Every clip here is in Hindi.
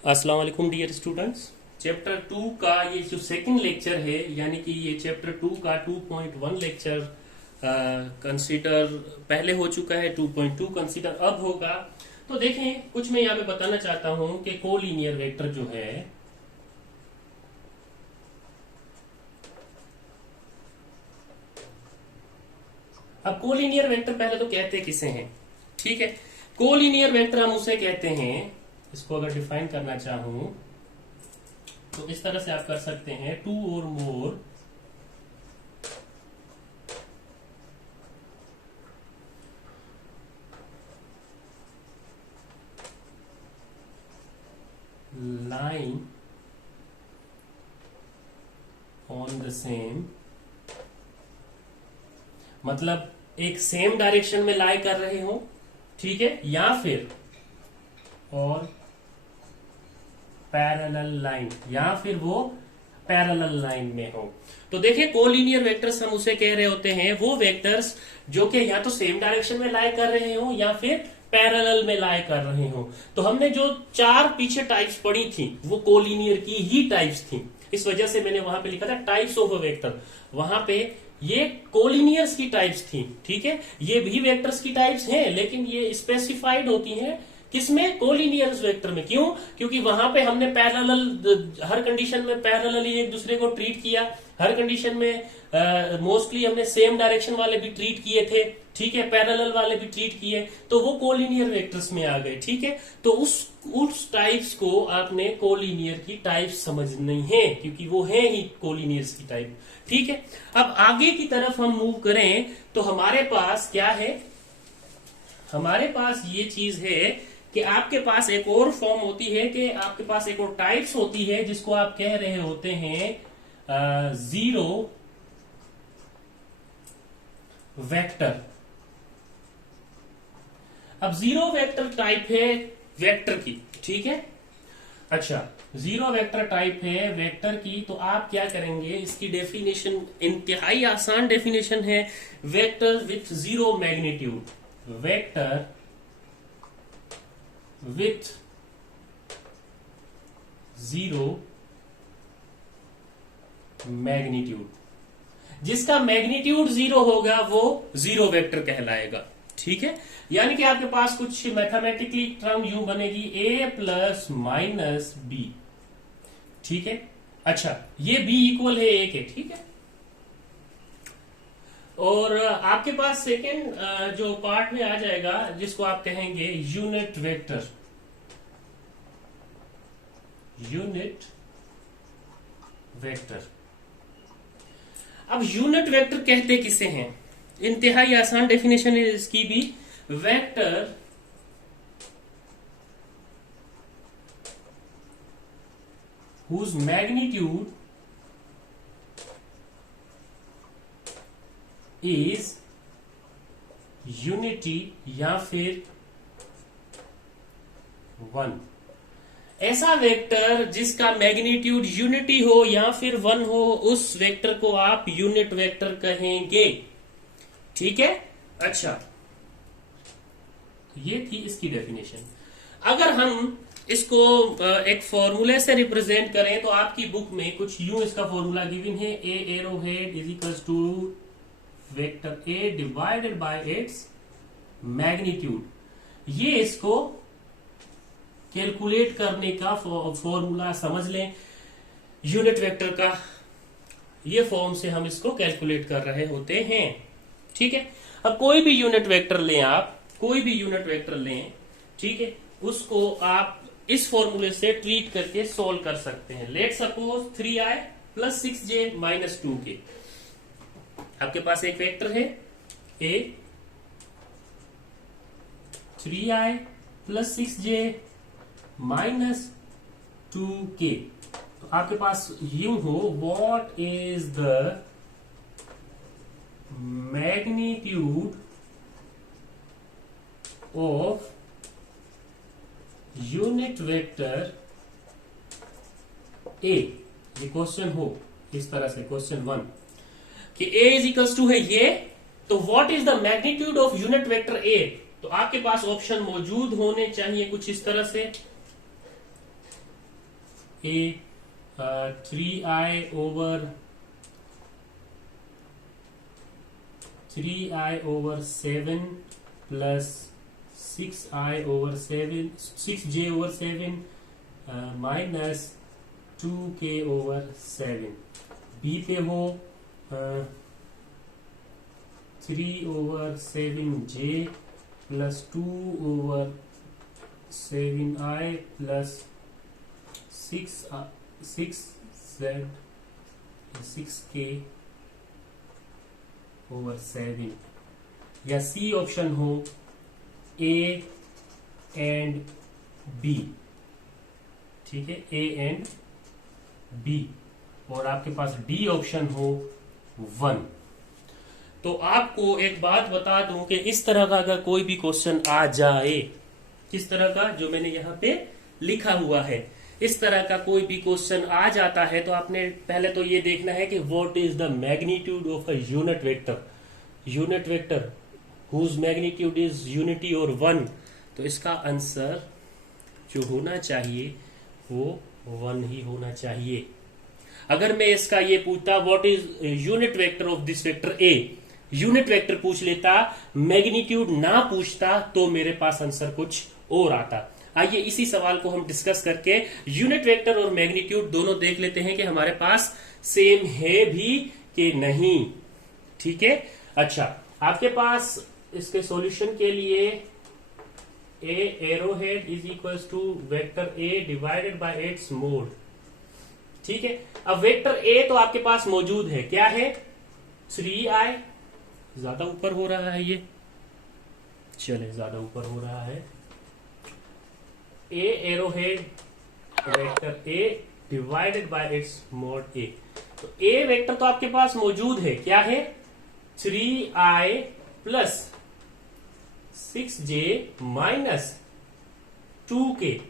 अस्सलाम वालेकुम डियर स्टूडेंट्स। चैप्टर 2 का ये जो सेकंड लेक्चर है, यानी कि ये चैप्टर 2 का 2.1 लेक्चर कंसीडर पहले हो चुका है, 2.2 कंसीडर अब होगा। तो देखें, कुछ मैं यहाँ पे बताना चाहता हूं कि कोलिनियर वेक्टर जो है, अब कोलिनियर वेक्टर पहले तो कहते किसे हैं, ठीक है। कोलिनियर वेक्टर हम उसे कहते हैं, इसको अगर डिफाइन करना चाहूं तो इस तरह से आप कर सकते हैं, टू और more line on the same, मतलब एक सेम डायरेक्शन में लाई कर रहे हो, ठीक है, या फिर और पैरेलल लाइन, या फिर वो पैरेलल लाइन में हो। तो देखिए, कोलिनियर वेक्टर्स हम उसे कह रहे होते हैं, वो वेक्टर्स जो कि या तो सेम डायरेक्शन में लाई कर रहे हो या फिर पैरेलल में लाई कर रहे हो। तो हमने जो चार पीछे टाइप्स पढ़ी थी वो कोलिनियर की ही टाइप्स थी, इस वजह से मैंने वहां पे लिखा था टाइप्स ऑफ अ वेक्टर। वहां पे ये कोलिनियर्स की टाइप्स थी, ठीक है। ये भी वेक्टर्स की टाइप्स हैं, लेकिन ये स्पेसिफाइड होती हैं किसमें? कोलिनियर्स वेक्टर में। क्यों? क्योंकि वहां पे हमने पैरेलल, हर कंडीशन में पैरेलली एक दूसरे को ट्रीट किया, हर कंडीशन में मोस्टली हमने सेम डायरेक्शन वाले भी ट्रीट किए थे, ठीक है, पैरेलल वाले भी ट्रीट किए, तो वो कोलिनियर वेक्टर्स में आ गए, ठीक है। तो उस टाइप्स को आपने कोलिनियर की टाइप्स समझनी है, क्योंकि वो है ही कोलिनियर्स की टाइप, ठीक है। अब आगे की तरफ हम मूव करें तो हमारे पास क्या है? हमारे पास ये चीज है कि आपके पास एक और फॉर्म होती है, कि आपके पास एक और टाइप्स होती है जिसको आप कह रहे होते हैं जीरो वेक्टर। अब जीरो वेक्टर टाइप है वेक्टर की, ठीक है। अच्छा, जीरो वेक्टर टाइप है वेक्टर की, तो आप क्या करेंगे? इसकी डेफिनेशन इंतहाई आसान डेफिनेशन है, vector with zero magnitude. Vector with zero magnitude, जिसका मैग्नीट्यूड जीरो होगा वो जीरो वेक्टर कहलाएगा, ठीक है। यानी कि आपके पास कुछ मैथमेटिकली टर्म यूं बनेगी, a प्लस माइनस बी, ठीक है। अच्छा, ये b इक्वल है a के, ठीक है। और आपके पास सेकेंड जो पार्ट में आ जाएगा, जिसको आप कहेंगे यूनिट वेक्टर। यूनिट वेक्टर, अब यूनिट वेक्टर कहते किसे हैं? इंतहाई आसान डेफिनेशन है इसकी भी, vector whose magnitude is unity या फिर 1। ऐसा वेक्टर जिसका मैग्नीट्यूड यूनिटी हो या फिर 1 हो, उस वेक्टर को आप यूनिट वेक्टर कहेंगे, ठीक है। अच्छा, ये थी इसकी डेफिनेशन। अगर हम इसको एक फॉर्मूले से रिप्रेजेंट करें तो आपकी बुक में कुछ यूं इसका फॉर्मूला गिवन है, A arrow head is equal to vector A divided by its magnitude. ये इसको कैलकुलेट करने का फॉर्मूला समझ लें, यूनिट वेक्टर का। ये फॉर्म से हम इसको कैलकुलेट कर रहे होते हैं, ठीक है। अब कोई भी यूनिट वेक्टर लें, आप कोई भी यूनिट वेक्टर लें, ठीक है, उसको आप इस फॉर्मूले से ट्रीट करके सोल्व कर सकते हैं। Let suppose 3i plus 6j minus 2k। आपके पास एक वेक्टर है a, 3i plus 6j minus 2k। तो आपके पास यूं हो, what is the magnitude of unit vector A. ये क्वेश्चन हो इस तरह से, क्वेश्चन 1 कि a इज इक्वल टू है ये, तो what is the magnitude of unit vector A. तो आपके पास ऑप्शन मौजूद होने चाहिए कुछ इस तरह से, ए 3i/7 plus 6j/7 minus 2k/7। B पे हो 3/7j plus 2/7i plus 6k/7। या सी ऑप्शन हो ए एंड बी। ठीक है, ए एंड बी। और आपके पास डी ऑप्शन हो 1। तो आपको एक बात बता दूं कि इस तरह का अगर कोई भी क्वेश्चन आ जाए, किस तरह का, जो मैंने यहां पे लिखा हुआ है, इस तरह का कोई भी क्वेश्चन आ जाता है तो आपने पहले तो ये देखना है कि what is the magnitude of a unit vector whose magnitude is unity और 1। तो इसका आंसर जो होना चाहिए वो 1 ही होना चाहिए। अगर मैं इसका ये पूछता what is unit vector of this vector A, unit vector पूछ लेता, मैग्नीट्यूड ना पूछता, तो मेरे पास आंसर कुछ और आता। आइए इसी सवाल को हम डिस्कस करके यूनिट वेक्टर और मैग्नीट्यूड दोनों देख लेते हैं कि हमारे पास सेम है भी कि नहीं। ठीक है, अच्छा, आपके पास इसके सॉल्यूशन के लिए A arrowhead is equals to vector A divided by its mod. ठीक है, अब वेक्टर ए तो आपके पास मौजूद है, क्या है 3i, ज्यादा ऊपर हो रहा है ये, चले ज्यादा ऊपर हो रहा है। A arrowhead vector A divided by its mod A. तो ए वेक्टर तो आपके पास मौजूद है, क्या है 3i plus 6j minus 2k,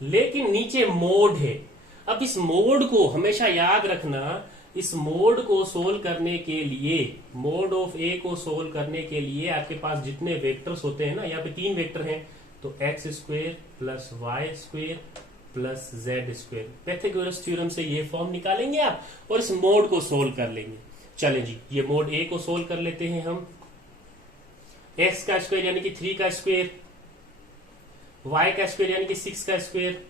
लेकिन नीचे मोड है। अब इस मोड को हमेशा याद रखना, इस मोड को सोल्व करने के लिए, मोड ऑफ ए को सोल्व करने के लिए आपके पास जितने वेक्टर्स होते हैं ना, यहाँ पे 3 वेक्टर हैं, तो x² plus y² plus z²। Pythagoras theorem से ये फॉर्म निकालेंगे आप और इस मोड को सोल्व कर लेंगे। चले जी, ये मोड ए को सोल्व कर लेते हैं हम। x का स्क्वायर यानी कि 3 का स्क्वायर, y का स्क्वायर यानी कि 6 का स्क्वायर,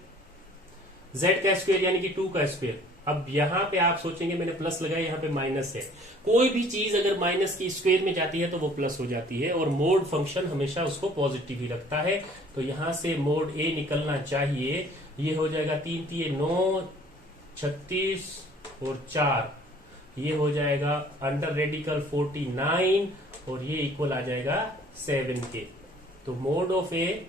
z का स्क्वायर यानी कि 2 का स्क्वायर। अब यहां पे आप सोचेंगे मैंने प्लस लगाया, यहां पे माइनस है। कोई भी चीज अगर माइनस की स्क्वायर में जाती है तो वो प्लस हो जाती है, और मोड फंक्शन हमेशा उसको पॉजिटिव ही रखता है। तो यहां से मोड ए निकलना चाहिए, ये हो जाएगा 3 3 9 36 और 4, ये हो जाएगा अंडर रेडिकल 49 और ये इक्वल आ जाएगा 7 के। तो mod of A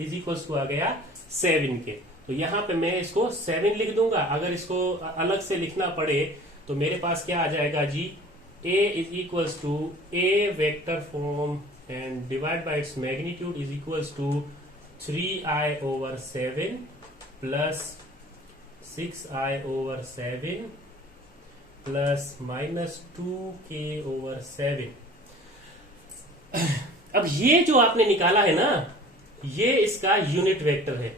is equal to आ गया 7 के। तो यहां पे मैं इसको 7 लिख दूंगा। अगर इसको अलग से लिखना पड़े तो मेरे पास क्या आ जाएगा जी, a is equals to a vector form and divide by its magnitude is equals to 3i/7 plus 6i/7 plus minus 2k/7। अब ये जो आपने निकाला है ना, ये इसका यूनिट वेक्टर है।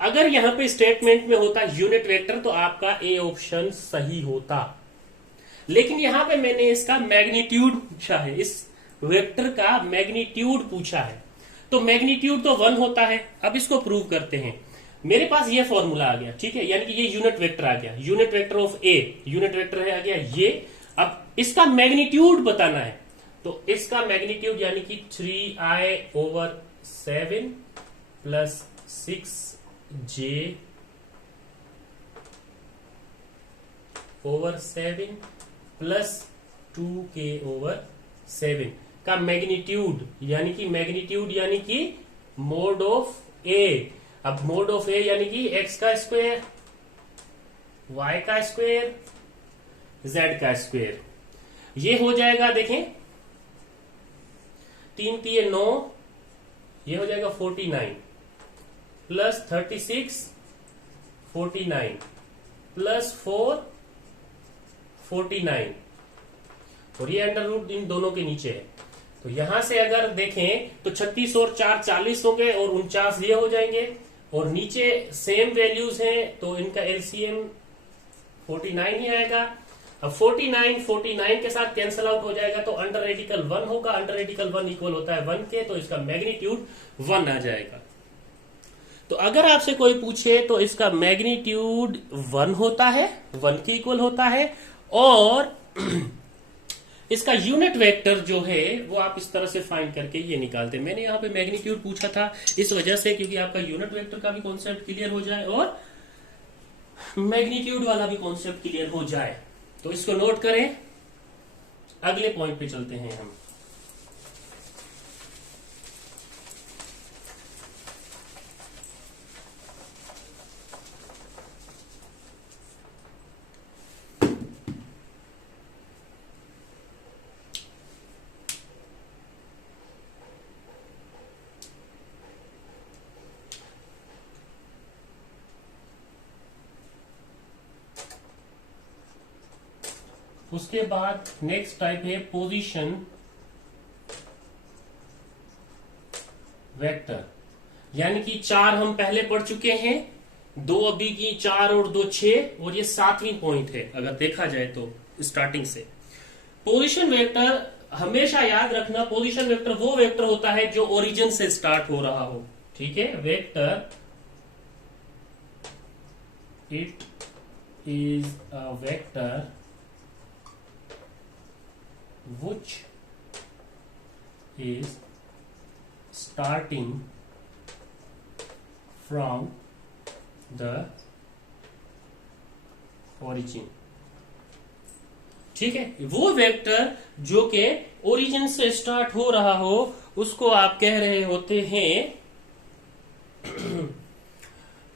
अगर यहां पे स्टेटमेंट में होता यूनिट वेक्टर तो आपका ए ऑप्शन सही होता, लेकिन यहां पे मैंने इसका मैग्नीट्यूड पूछा है, इस वेक्टर का मैग्नीट्यूड पूछा है। तो मैग्नीट्यूड तो 1 होता है। अब इसको प्रूव करते हैं। मेरे पास ये फॉर्मूला आ गया, ठीक है, यानी कि ये यूनिट वेक्टर आ गया, unit vector of A, unit vector है आ गया ये। अब इसका मैग्नीट्यूड बताना है, तो इसका मैग्नीट्यूड यानी कि 3i/7 plus 6j/7 plus 2k/7 का मैग्नीट्यूड, यानी कि मोड ऑफ ए। अब मोड ऑफ ए यानी कि x का स्क्वायर, y का स्क्वायर, z का स्क्वायर, ये हो जाएगा, देखें 3 3 9, ये हो जाएगा 49 प्लस 36 49 प्लस 4 49, और ये अंडर रूट इन दोनों के नीचे है। तो यहां से अगर देखें तो 36 और 4 40 होंगे और 49 ये हो जाएंगे। और नीचे सेम वैल्यूज हैं तो इनका एलसीएम 49 ही आएगा। अब 49 के साथ कैंसल आउट हो जाएगा तो अंडर रेडिकल 1 होगा, अंडर रेडिकल 1 इक्वल होता है 1 के, तो इसका मैग्नीट्यूड 1 आ जाएगा। तो अगर आपसे कोई पूछे तो इसका मैग्नीट्यूड 1 होता है, 1 के इक्वल होता है, और इसका यूनिट वेक्टर जो है वो आप इस तरह से फाइंड करके ये निकालते हैं। मैंने यहाँ पे मैग्नीट्यूड पूछा था इस वजह से क्योंकि आपका यूनिट वेक्टर का भी कॉन्सेप्ट क्लियर हो जाए और मैग्नीट्यूड वाला भी कॉन्सेप्ट क्लियर हो जाए। तो इसको नोट करें, अगले पॉइंट पे चलते हैं हम। उसके बाद नेक्स्ट टाइप है पोजीशन वेक्टर, यानी कि 4 हम पहले पढ़ चुके हैं, 2 अभी की, 4 और 2 6, और ये 7वीं पॉइंट है अगर देखा जाए तो स्टार्टिंग से। पोजीशन वेक्टर हमेशा याद रखना, पोजीशन वेक्टर वो वेक्टर होता है जो ओरिजिन से स्टार्ट हो रहा हो। ठीक है, vector it is a vector which is starting from the origin। ठीक है, वो वेक्टर जो के ओरिजिन से स्टार्ट हो रहा हो उसको आप कह रहे होते हैं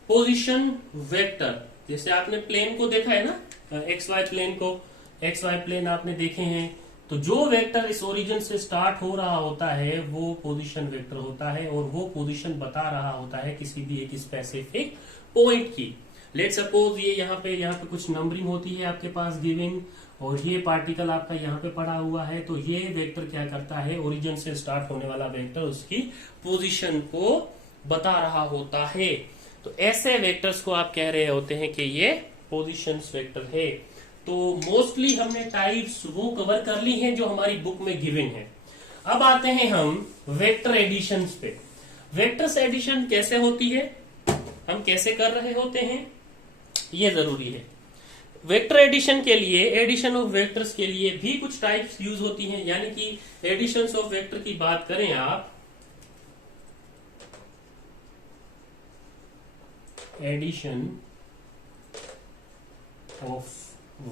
पोजीशन वेक्टर। जैसे आपने प्लेन को देखा है ना, एक्स वाई प्लेन को, एक्स वाई प्लेन आपने देखे हैं, तो जो वेक्टर इस ओरिजिन से स्टार्ट हो रहा होता है वो पोजीशन वेक्टर होता है, और वो पोजीशन बता रहा होता है किसी भी एक स्पेसिफिक पॉइंट की। लेट सपोज ये यहाँ पे कुछ नंबरिंग होती है आपके पास गिविंग, और ये पार्टिकल आपका यहाँ पे पड़ा हुआ है, तो ये वेक्टर क्या करता है, ओरिजिन से स्टार्ट होने वाला वेक्टर उसकी पोजीशन को बता रहा होता है। तो ऐसे वेक्टर्स को आप कह रहे होते हैं कि ये पोजीशन वेक्टर है। तो मोस्टली हमने टाइप्स वो कवर कर ली हैं जो हमारी बुक में गिवन है। अब आते हैं हम वेक्टर एडिशन पे। वेक्टर्स एडिशन कैसे होती है, हम कैसे कर रहे होते हैं, ये जरूरी है। वेक्टर एडिशन के लिए, एडिशन ऑफ वेक्टर्स के लिए भी कुछ टाइप्स यूज होती हैं, यानी कि एडिशन ऑफ वेक्टर की बात करें आप, एडिशन ऑफ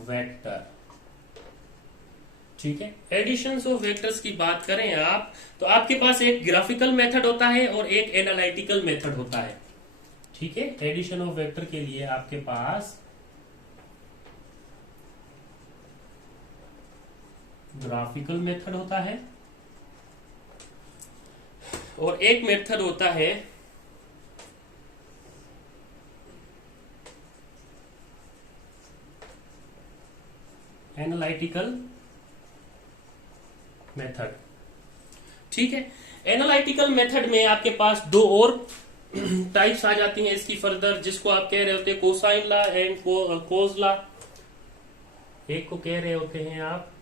वेक्टर। ठीक है, एडिशन ऑफ वेक्टर्स की बात करें आप तो आपके पास एक ग्राफिकल मेथड होता है और एक एनालिटिकल मेथड होता है। ठीक है, एडिशन ऑफ वेक्टर के लिए आपके पास ग्राफिकल मेथड होता है और एक मेथड होता है एनालिटिकल मेथड। ठीक है, एनालिटिकल मेथड में आपके पास 2 और टाइप्स आ जाती हैं इसकी फर्दर, जिसको आप कह रहे होते हैं cosine law and cos law. एक को कह रहे होते हैं आप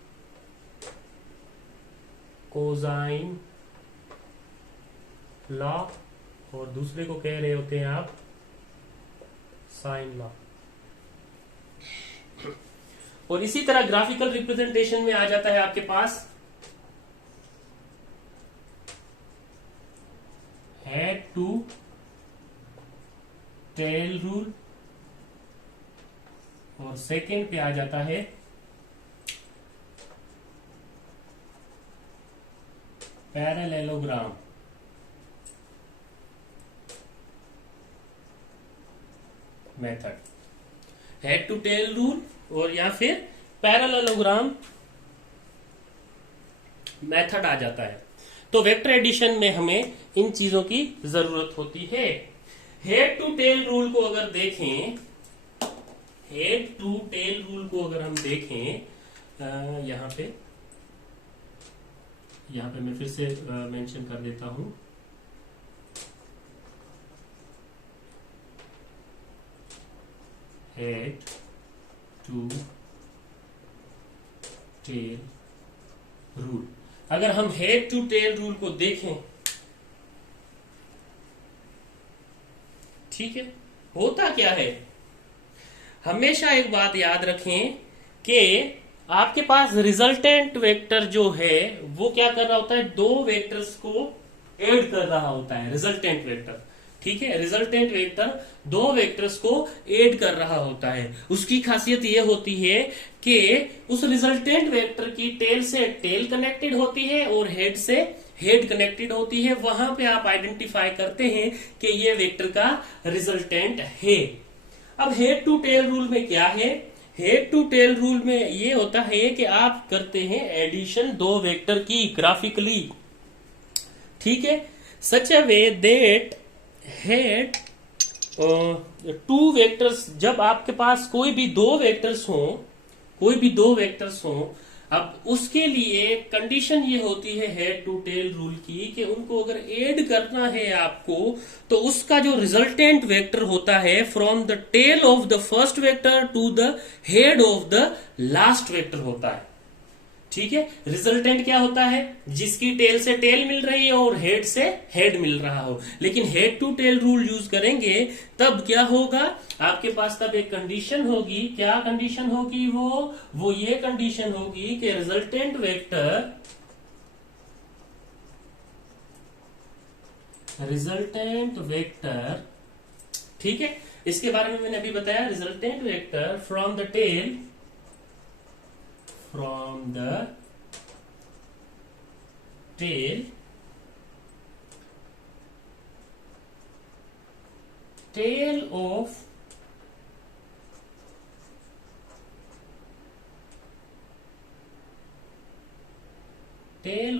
कोसाइन लॉ और दूसरे को कह रहे होते हैं आप साइन लॉ। और इसी तरह ग्राफिकल रिप्रेजेंटेशन में आ जाता है आपके पास हेड टू टेल रूल, और सेकेंड पे आ जाता है parallelogram method. Head to tail rule और या फिर पैरेललोग्राम मेथड आ जाता है। तो वेक्टर एडिशन में हमें इन चीजों की जरूरत होती है। हेड टू टेल रूल को अगर देखें, हेड टू टेल रूल को अगर हम देखें, यहां पे मैं फिर से मेंशन कर देता हूं, हेड टू टेल रूल। अगर हम हेड टू टेल रूल को देखें, ठीक है, होता क्या है, हमेशा एक बात याद रखें कि आपके पास रिजल्टेंट वेक्टर जो है वो क्या कर रहा होता है, दो वेक्टर्स को ऐड कर रहा होता है। रिजल्टेंट वेक्टर, ठीक है, रिजल्टेंट वेक्टर दो वेक्टर्स को ऐड कर रहा होता है। उसकी खासियत यह होती है कि उस रिजल्टेंट वेक्टर की टेल से टेल कनेक्टेड होती है और हेड से हेड कनेक्टेड होती है। वहां पे आप आइडेंटिफाई करते हैं कि ये वेक्टर का रिजल्टेंट है। अब हेड टू टेल रूल में क्या है, हेड टू टेल रूल में ये होता है कि आप करते हैं एडिशन दो वेक्टर की ग्राफिकली, ठीक है, such a way that head two vectors, जब आपके पास कोई भी दो वेक्टर्स हो, अब उसके लिए कंडीशन ये होती है हेड टू टेल रूल की कि उनको अगर ऐड करना है आपको, तो उसका जो रिजल्टेंट वेक्टर होता है from the tail of the first vector to the head of the last vector होता है, ठीक है। रिजल्टेंट क्या होता है, जिसकी टेल से टेल मिल रही है और हेड से हेड मिल रहा हो। लेकिन head to tail rule use करेंगे तब क्या होगा, आपके पास तब एक कंडीशन होगी। क्या कंडीशन होगी, वो ये कंडीशन होगी कि रिजल्टेंट वेक्टर, ठीक है, इसके बारे में मैंने अभी बताया, resultant vector from the tail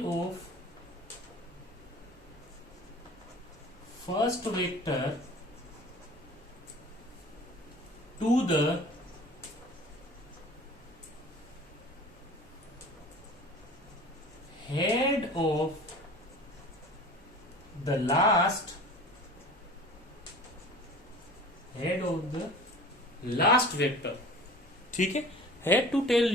of first vector to the head of the last vector, ठीक है। Head to tail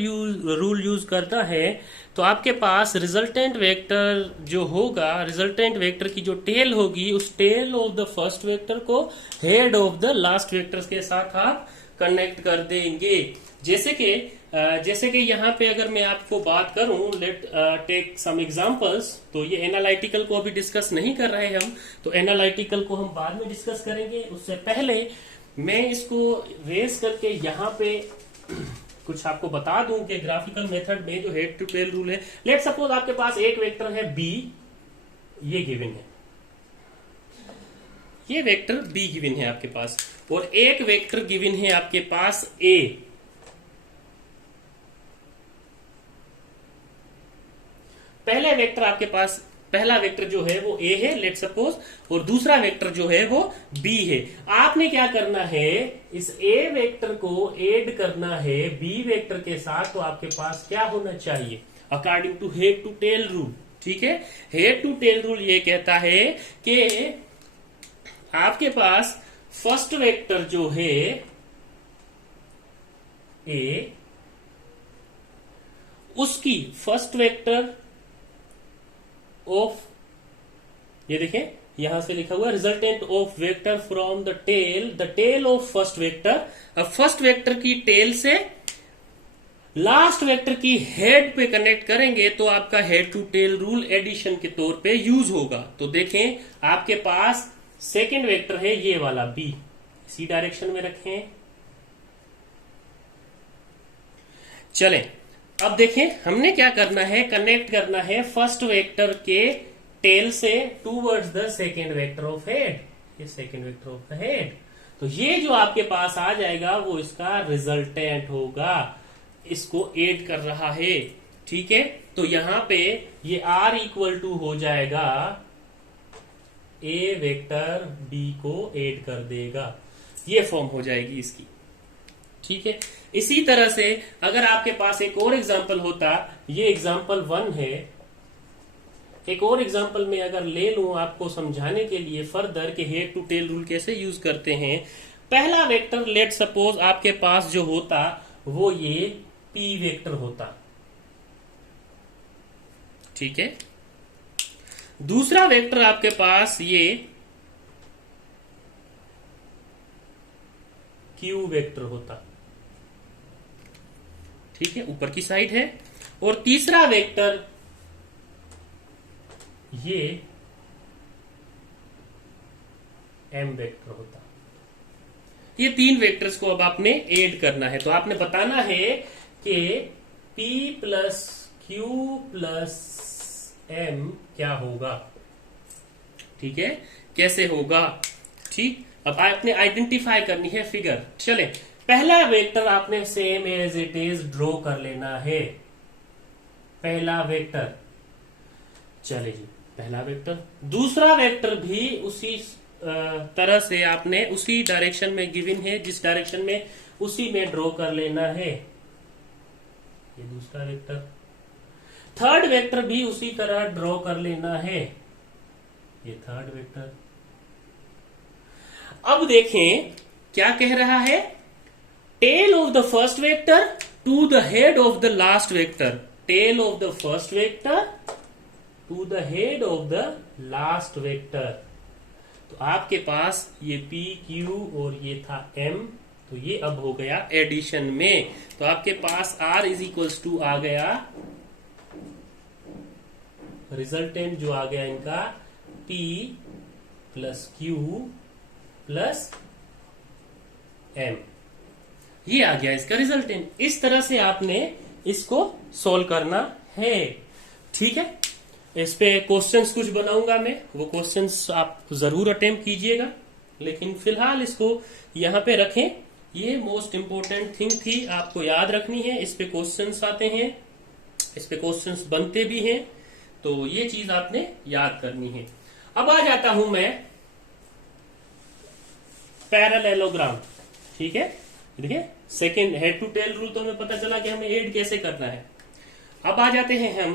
rule use करता है तो आपके पास रिजल्टेंट वेक्टर जो होगा, रिजल्टेंट वेक्टर की जो टेल होगी, उस tail of the first vector को head of the last vector के साथ आप कनेक्ट कर देंगे। जैसे कि यहाँ पे अगर मैं आपको बात करूं, लेट टेक सम एग्जांपल्स, तो ये एनालिटिकल को अभी डिस्कस नहीं कर रहे हम, तो एनालिटिकल को हम बाद में डिस्कस करेंगे। उससे पहले मैं इसको रेस करके यहाँ पे कुछ आपको बता दूं कि ग्राफिकल मेथड में जो हेड टू टेल रूल है, लेट सपोज आपके पास एक वेक्टर है बी, ये गिवन है, ये वेक्टर बी गिवन है आपके पास, और एक वेक्टर गिवन है आपके पास ए। पहले वेक्टर आपके पास, पहला वेक्टर जो है वो ए है लेट सपोज, और दूसरा वेक्टर जो है वो बी है। आपने क्या करना है, इस ए वेक्टर को ऐड करना है बी वेक्टर के साथ, तो आपके पास क्या होना चाहिए according to head to tail rule, ठीक है। हेड टू टेल रूल ये कहता है कि आपके पास फर्स्ट वेक्टर जो है ए, उसकी फर्स्ट वेक्टर ऑफ, ये देखें यहां से लिखा हुआ resultant of vector from the tail of first vector. अब फर्स्ट वेक्टर की टेल से लास्ट वेक्टर की हेड पे कनेक्ट करेंगे तो आपका head to tail rule addition के तौर पे यूज होगा। तो देखें आपके पास सेकेंड वेक्टर है ये वाला बी, इसी डायरेक्शन में रखें। चलें अब देखें हमने क्या करना है, कनेक्ट करना है फर्स्ट वेक्टर के टेल से towards the second vector of head, ये सेकेंड वेक्टर ऑफ हेड। तो ये जो आपके पास आ जाएगा वो इसका रिजल्टेंट होगा, इसको ऐड कर रहा है, ठीक है। तो यहां पे ये आर इक्वल टू हो जाएगा ए वेक्टर बी को ऐड कर देगा, ये फॉर्म हो जाएगी इसकी, ठीक है। इसी तरह से अगर आपके पास एक और एग्जांपल होता, ये एग्जांपल 1 है, एक और एग्जांपल में अगर ले लूं आपको समझाने के लिए फर्दर कि हेड टू टेल रूल कैसे यूज करते हैं, पहला वेक्टर लेट सपोज आपके पास जो होता वो ये पी वेक्टर होता, ठीक है। दूसरा वेक्टर आपके पास ये क्यू वेक्टर होता, ठीक है, ऊपर की साइड है। और तीसरा वेक्टर ये एम वेक्टर होता। ये तीन वेक्टर्स को अब आपने ऐड करना है, तो आपने बताना है कि P plus Q plus M क्या होगा, ठीक है, कैसे होगा, ठीक। अब आपने आइडेंटिफाई करनी है फिगर। चले, पहला वेक्टर आपने same as it is draw कर लेना है, पहला वेक्टर, चले जी, पहला वेक्टर। दूसरा वेक्टर भी उसी तरह से आपने उसी डायरेक्शन में गिवन है, जिस डायरेक्शन में उसी में ड्रॉ कर लेना है, ये दूसरा वेक्टर। थर्ड वेक्टर भी उसी तरह ड्रॉ कर लेना है, ये थर्ड वेक्टर। अब देखें क्या कह रहा है, tail of the first vector to the head of the last vector, tail of the first vector to the head of the last vector. तो आपके पास ये P Q और ये था M, तो ये अब हो गया एडिशन में, तो आपके पास R इज इक्वल्स टू आ गया, रिजल्टेंट जो आ गया इनका P plus Q plus M, ये आ गया इसका रिजल्टेंट। इस तरह से आपने इसको सोल्व करना है, ठीक है। इस पे क्वेश्चंस कुछ बनाऊंगा मैं, वो क्वेश्चंस आप जरूर अटेम्प्ट कीजिएगा, लेकिन फिलहाल इसको यहां पे रखें। ये मोस्ट इंपोर्टेंट थिंग थी, आपको याद रखनी है। इस पे क्वेश्चंस आते हैं, इस पे क्वेश्चंस बनते भी हैं, तो ये चीज आपने याद करनी है। अब आ जाता हूं मैं पैरेललोग्राम, ठीक है। देखिए, second head to tail rule तो हमें पता चला कि हमें ऐड कैसे करना है। अब आ जाते हैं हम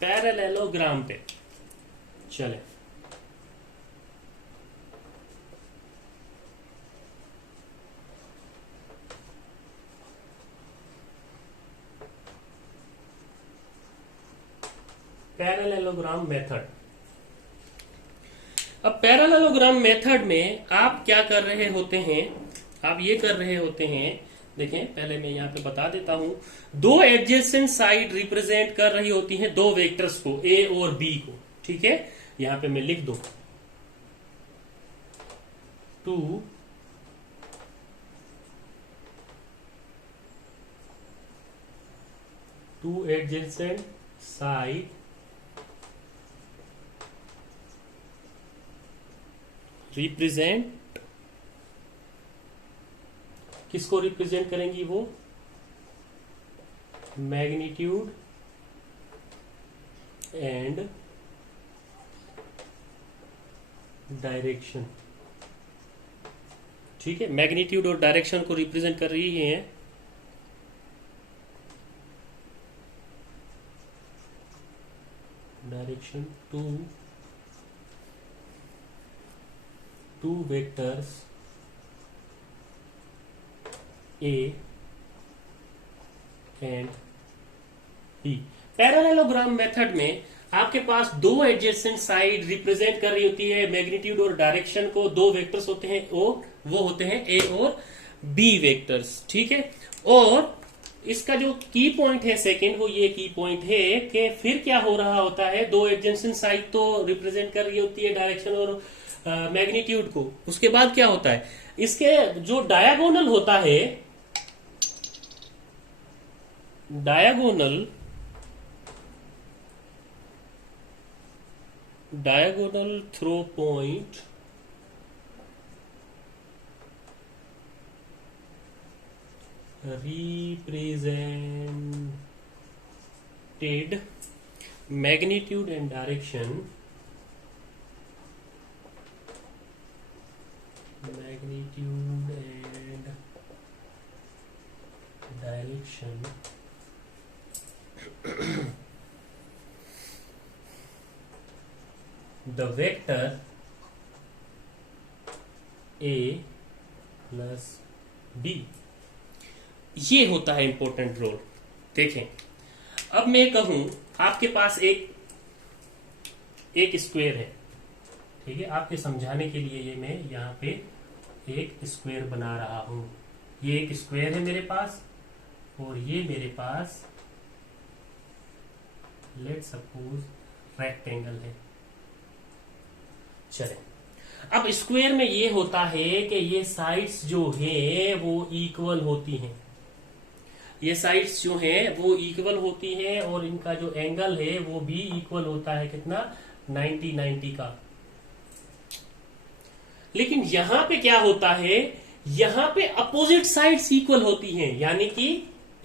पैरेललोग्राम पे। चले, पैरेललोग्राम मेथड। अब पैरेललोग्राम मेथड में आप क्या कर रहे होते हैं, आप ये कर रहे होते हैं, देखें पहले मैं यहां पे बता देता हूं, दो एडजेसेंट साइड रिप्रेजेंट कर रही होती हैं दो वेक्टर्स को, ए और बी को, ठीक है। यहां पे मैं लिख दो टू एडजेसेंट साइड रिप्रेजेंट, किसको रिप्रेजेंट करेंगी वो, मैग्नीट्यूड एंड डायरेक्शन, ठीक है। मैग्नीट्यूड और डायरेक्शन को रिप्रेजेंट कर रही है direction two vectors A and B। Parallelogram method में आपके पास दो एडजेसेंट साइड रिप्रेजेंट कर रही होती है मैग्नीट्यूड और डायरेक्शन को, दो वेक्टर्स होते हैं, वो होते हैं A और B वेक्टर्स, ठीक है। और इसका जो की पॉइंट है सेकंड, वो ये की पॉइंट है कि फिर क्या हो रहा होता है, दो एडजेसेंट साइड तो रिप्रेजेंट कर रही होती है डायरेक्शन और मैग्नीट्यूड को, उसके बाद क्या होता है, इसके जो डायगोनल होता है, diagonal through point represented magnitude and direction, the vector A plus B, ये होता है इंपॉर्टेंट रोल। देखें, अब मैं कहूं आपके पास एक स्क्वायर है, ठीक है, आपके समझाने के लिए ये मैं यहां पे एक स्क्वायर बना रहा हूं। ये एक स्क्वायर है मेरे पास, और ये मेरे पास लेट सपोज रेक्टेंगल है। चले, अब स्क्वायर में ये होता है कि ये साइड्स जो है वो इक्वल होती हैं, ये साइड्स जो है वो इक्वल होती हैं, और इनका जो एंगल है वो भी इक्वल होता है, कितना, 90-90 का। लेकिन यहां पे क्या होता है, यहां पे अपोजिट साइड्स इक्वल होती हैं, यानी कि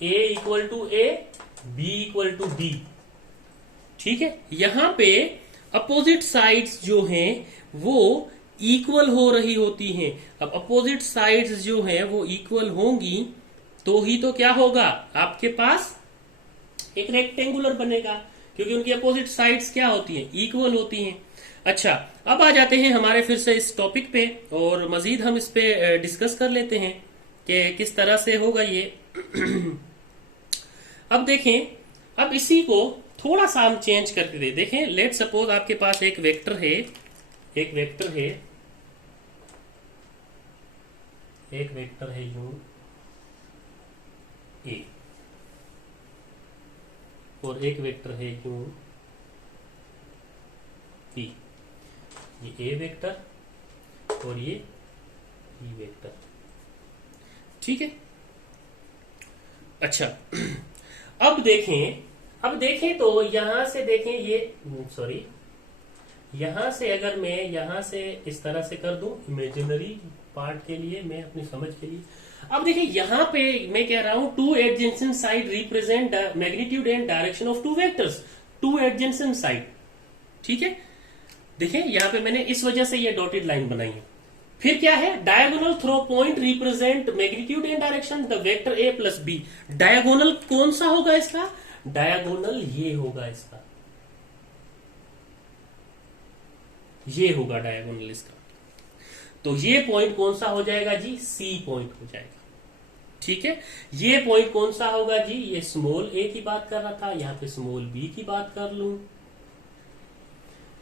a equal to A, B equal to B, ठीक है। यहां पे अपोजिट साइड्स जो हैं वो इक्वल हो रही होती हैं। अब अपोजिट साइड्स जो हैं वो इक्वल होंगी तो ही तो क्या होगा, आपके पास एक रेक्टेंगुलर बनेगा, क्योंकि उनकी अपोजिट साइड्स क्या होती हैं, इक्वल होती हैं। अच्छा, अब आ जाते हैं हमारे फिर से इस टॉपिक पे, और मजीद हम इस पे डिस्कस कर लेते हैं कि किस तरह से होगा ये। अब देखें, अब इसी को थोड़ा सा हम चेंज करके देखें। लेट सपोज आपके पास एक वेक्टर है, एक वेक्टर है, एक वेक्टर है यू ए, और एक वेक्टर है यू पी। ये ए वेक्टर और ये बी वेक्टर, ठीक है। अच्छा, अब देखें तो यहां से देखें, ये सॉरी, यहां से अगर मैं यहां से इस तरह से कर दूं इमेजिनरी पार्ट के लिए, मैं अपनी समझ के लिए। अब देखिए, यहां पे मैं कह रहा हूं two adjacent side represent magnitude and direction of two vectors, two adjacent side, ठीक है। देखिए, यहां पे मैंने इस वजह से ये डॉटेड लाइन बनाई है। फिर क्या है, diagonal through point represent magnitude and direction the vector A plus B. Diagonal कौन सा होगा इसका, डायगोनल ये होगा इसका, ये होगा डायगोनल इसका। तो ये पॉइंट कौन सा हो जाएगा जी, सी पॉइंट हो जाएगा, ठीक है। ये पॉइंट कौन सा होगा जी, ये स्मॉल ए की बात कर रहा था, यहां पे स्मॉल बी की बात कर लूं,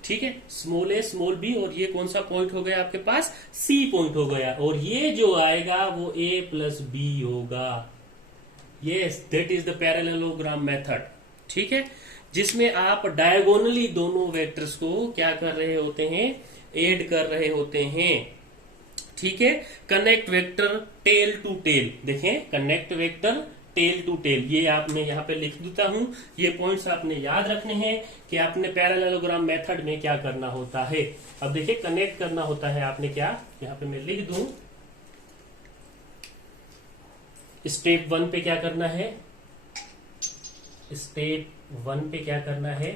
ठीक है, स्मॉल ए स्मॉल बी, और ये कौन सा पॉइंट हो गया आपके पास, सी पॉइंट हो गया। और ये जो आएगा वो ए प्लस बी होगा। Yes, that is the parallelogram method, ठीक है, जिसमें आप डायगोनली दोनों वेक्टर्स को क्या कर रहे होते हैं, ऐड कर रहे होते हैं, ठीक है। Connect vector tail to tail, देखें, connect vector tail to tail, ये आप मैं यहाँ पे लिख देता हूं। ये पॉइंट्स आपने याद रखने हैं कि आपने पैरेललोग्राम मेथड में क्या करना होता है। अब देखिए, कनेक्ट करना होता है आपने क्या, यहाँ पे मैं लिख दूं, स्टेप 1 पे क्या करना है, स्टेप 1 पे क्या करना है,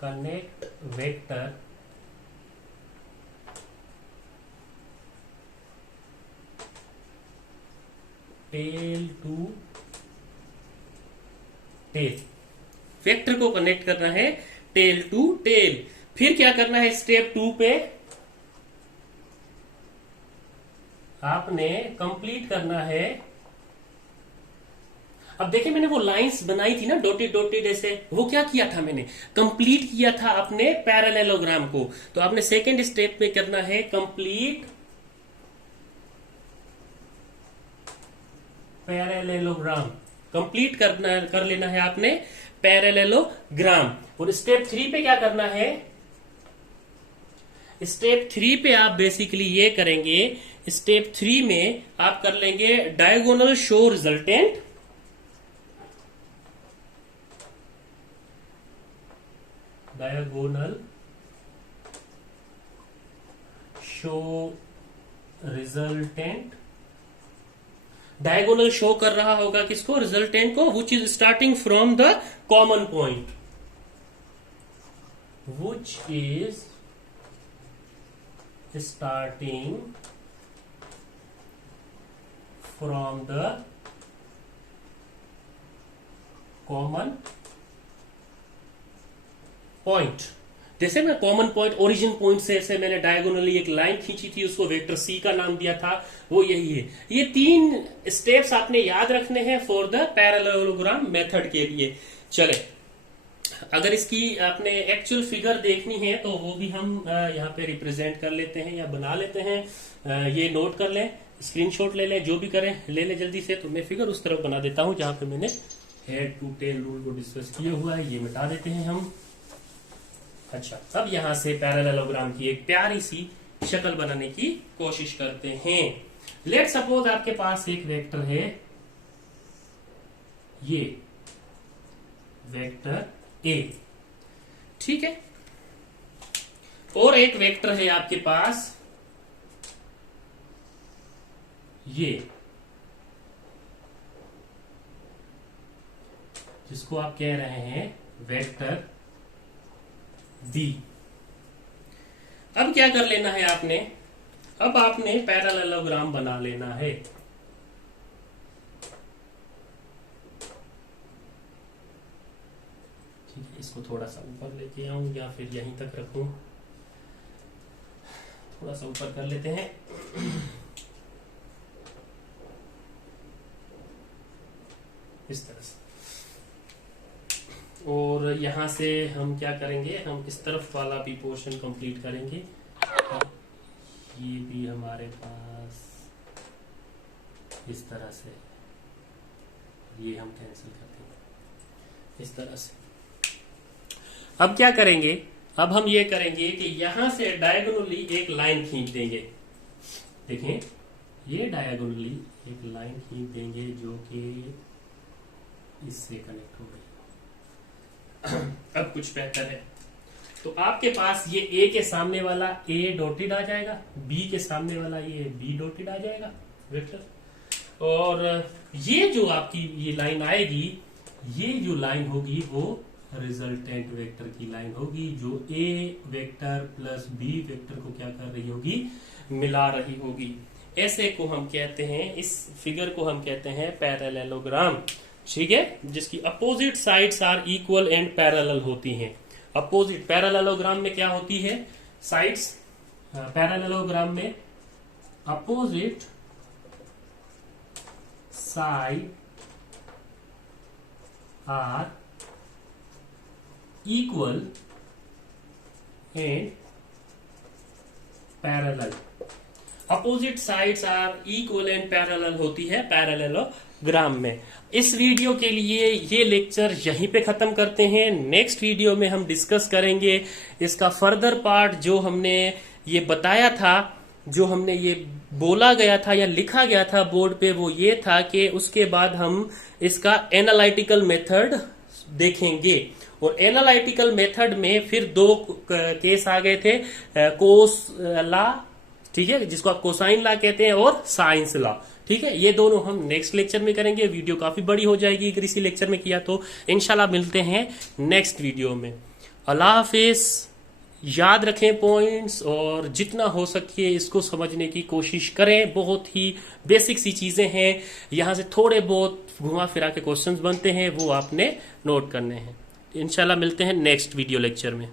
connect vector tail to tail, vector को कनेक्ट करना है टेल टू टेल। फिर क्या करना है, स्टेप 2 पे आपने कंप्लीट करना है। अब देखिए, मैंने वो लाइंस बनाई थी ना डॉटेड डॉटेड ऐसे, वो क्या किया था, मैंने कंप्लीट किया था अपने पैरेललोग्राम को। तो आपने सेकेंड स्टेप में करना है कंप्लीट पैरेललोग्राम, कंप्लीट कर लेना है आपने पैरेललोग्राम। और स्टेप 3 पे क्या करना है, स्टेप 3 पे आप बेसिकली ये करेंगे, स्टेप 3 में आप कर लेंगे diagonal show resultant, diagonal show resultant. Diagonal show कर रहा होगा किसको, रिजल्टेंट को, which is starting from the common point, which is starting from the common point. जैसे मैं कॉमन पॉइंट ओरिजिन पॉइंट से मैंने डायगोनली एक लाइन खींची थी, उसको वेक्टर सी का नाम दिया था, वो यही है। ये 3 स्टेप्स आपने याद रखने हैं फॉर द पैरेललोग्राम मेथड के लिए। चले, अगर इसकी आपने एक्चुअल फिगर देखनी है तो वो भी हम यहाँ पे रिप्रेजेंट कर लेते हैं या बना लेते हैं। ये नोट कर लें, स्क्रीनशॉट ले लें, जो भी करें ले लें जल्दी से। तो मैं फिगर उस तरफ बना देता हूं जहां पे मैंने हेड टू टेल रूल को डिस्कस किया हुआ है, ये मिटा देते हैं हम। अच्छा, अब यहां से पैरेललोग्राम की एक प्यारी सी शक्ल बनाने की कोशिश करते हैं। लेट सपोज आपके पास एक वेक्टर है, ये वेक्टर ए, ठीक है, और एक वेक्टर है आपके पास ये, जिसको आप कह रहे हैं वेक्टर बी। अब क्या कर लेना है आपने, अब आपने पैरेललोग्राम बना लेना है। ठीक है, इसको थोड़ा सा ऊपर लेके आऊं या फिर यहीं तक रखूं, थोड़ा सा ऊपर कर लेते हैं। इस तरह से, और यहां से हम क्या करेंगे, हम इस तरफ वाला भी पोर्शन कंप्लीट करेंगे। ये भी हमारे पास इस तरह से, ये हम कैंसिल करते हैं इस तरह से। अब क्या करेंगे, अब हम ये करेंगे कि यहां से डायगोनली एक लाइन खींच देंगे। देखें, ये डायगोनली एक लाइन खींच देंगे जो कि इससे कनेक्ट हो गई। अब कुछ बेहतर है, तो आपके पास ये ए के सामने वाला ए डॉटेड आ जाएगा, बी के सामने वाला ये बी डॉटेड आ जाएगा वेक्टर, और ये जो आपकी ये लाइन आएगी, ये जो लाइन होगी वो रिजल्टेंट वेक्टर की लाइन होगी, जो ए वेक्टर प्लस बी वेक्टर को क्या कर रही होगी, मिला रही होगी। ऐसे को हम कहते हैं, इस फिगर को हम कहते हैं पैरेललोग्राम, ठीक है, जिसकी opposite sides are equal and parallel होती हैं। अपोजिट पैरेललोग्राम में क्या होती है, साइड्स, पैरेललोग्राम में opposite side are equal and parallel. Opposite sides are equal and parallel होती है पैरेललोग्राम में। इस वीडियो के लिए ये लेक्चर यहीं पे खत्म करते हैं। नेक्स्ट वीडियो में हम डिस्कस करेंगे इसका फर्दर पार्ट, जो हमने ये बताया था, जो हमने ये बोला गया था या लिखा गया था बोर्ड पे, वो ये था कि उसके बाद हम इसका एनालिटिकल मेथड देखेंगे। और एनालिटिकल मेथड में फिर 2 केस आ गए थे, कोस लॉ, ठीक है, जिसको आप कोसाइन लॉ कहते हैं, और साइंस लॉ, ठीक है। ये दोनों हम नेक्स्ट लेक्चर में करेंगे। वीडियो काफी बड़ी हो जाएगी अगर इसी लेक्चर में किया तो। इंशाल्लाह मिलते हैं नेक्स्ट वीडियो में। अल्लाह हाफिज। याद रखें पॉइंट्स, और जितना हो सके इसको समझने की कोशिश करें। बहुत ही बेसिक सी चीजें हैं, यहां से थोड़े बहुत घुमा फिरा के क्वेश्चंस बनते हैं, वो आपने नोट करने हैं। इंशाल्लाह मिलते हैं नेक्स्ट वीडियो लेक्चर में।